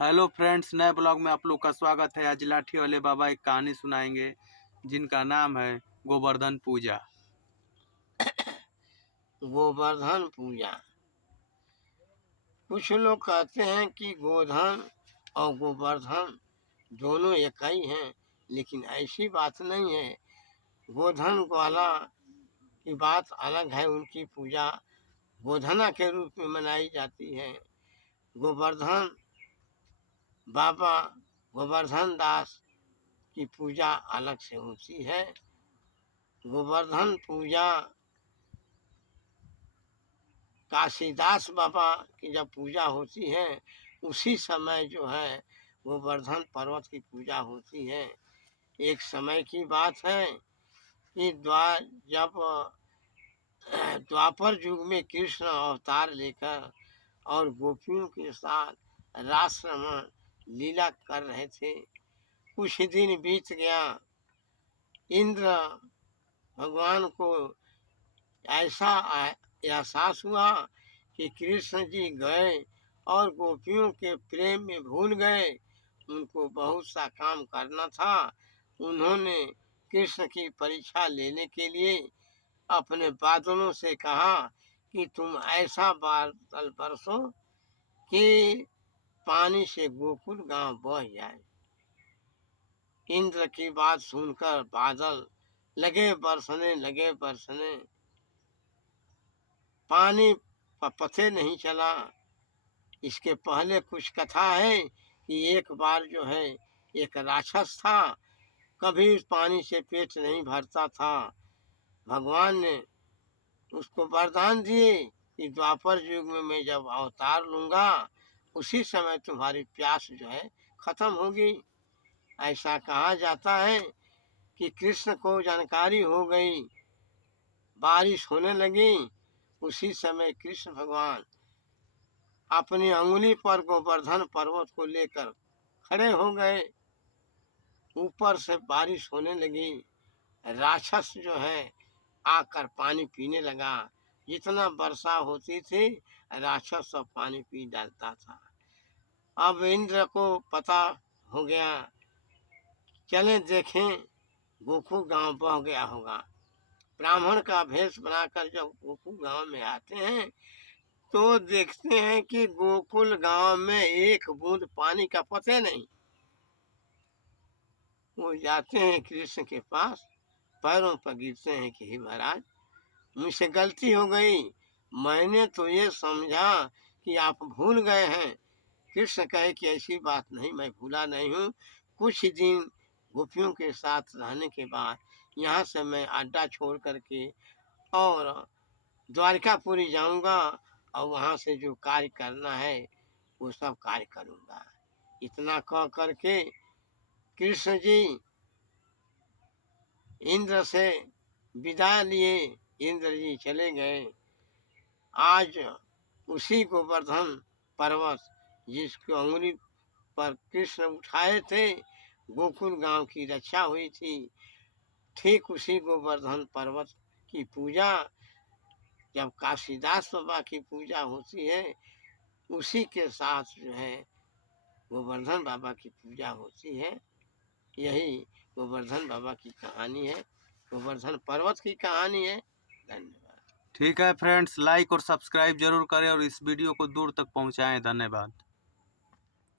Hello friends, नए blog में आप लोग का स्वागत है। आज लाठी वाले बाबा एक कहानी सुनाएंगे जिनका नाम है गोवर्धन पूजा। गोवर्धन पूजा। कुछ लोग कहते हैं कि गोधन और गोवर्धन दोनों एक ही हैं, लेकिन ऐसी बात नहीं है। गोधन ग्वाला की बात अलग है, उनकी पूजा गोधना के रूप में मनाई जाती है। गोवर्धन बाबा गोवर्धन दास की पूजा अलग से होती है। गोवर्धन पूजा काशीदास बाबा की जब पूजा होती है उसी समय जो है गोवर्धन पर्वत की पूजा होती है। एक समय की बात है कि जब द्वापर युग में कृष्ण अवतार लेकर और गोपियों के साथ रासरमण लीला कर रहे थे। कुछ दिन बीत गया, इंद्र भगवान को ऐसा एहसास हुआ कि कृष्ण जी गए और गोपियों के प्रेम में भूल गए। उनको बहुत सा काम करना था। उन्होंने कृष्ण की परीक्षा लेने के लिए अपने बादलों से कहा कि तुम ऐसा बादल बरसो कि पानी से गोकुल गांव बह जाए। इंद्र की बात सुनकर बादल लगे बरसने। पानी पते नहीं चला। इसके पहले कुछ कथा है कि एक बार जो है एक राक्षस था, कभी उस पानी से पेट नहीं भरता था। भगवान ने उसको वरदान दिए कि द्वापर युग में मैं जब अवतार लूंगा उसी समय तुम्हारी प्यास जो है खत्म होगी। ऐसा कहा जाता है कि कृष्ण को जानकारी हो गई, बारिश होने लगी। उसी समय कृष्ण भगवान अपनी अंगुली पर गोवर्धन पर्वत को लेकर खड़े हो गए। ऊपर से बारिश होने लगी। राक्षस जो है आकर पानी पीने लगा। जितना वर्षा होती थी राक्षस सब पानी पी डालता था। अब इंद्र को पता हो गया, चले देखें गोकुल गांव बह गया होगा। ब्राह्मण का भेष बनाकर जब गोकुल गांव में आते हैं तो देखते हैं कि गोकुल गांव में एक बूंद पानी का पते नहीं। वो जाते हैं कृष्ण के पास, पैरों पर गिरते हैं कि हे महाराज, मुझसे गलती हो गई। मैंने तो ये समझा कि आप भूल गए हैं। कृष्ण कहे कि ऐसी बात नहीं, मैं भूला नहीं हूँ। कुछ दिन गोपियों के साथ रहने के बाद यहाँ से मैं अड्डा छोड़ करके और द्वारकापुरी जाऊंगा और वहाँ से जो कार्य करना है वो सब कार्य करूंगा। इतना कह करके कृष्ण जी इंद्र से विदा लिए। इंद्र जी चले गए। आज उसी गोवर्धन पर्वत जिसको अंगुली पर कृष्ण उठाए थे, गोकुल गांव की रक्षा हुई थी, ठीक उसी गोवर्धन पर्वत की पूजा जब काशीदास बाबा की पूजा होती है उसी के साथ जो है गोवर्धन बाबा की पूजा होती है। यही गोवर्धन बाबा की कहानी है, गोवर्धन पर्वत की कहानी है। धन्यवाद। ठीक है फ्रेंड्स, लाइक और सब्सक्राइब जरूर करें और इस वीडियो को दूर तक पहुंचाएं। धन्यवाद।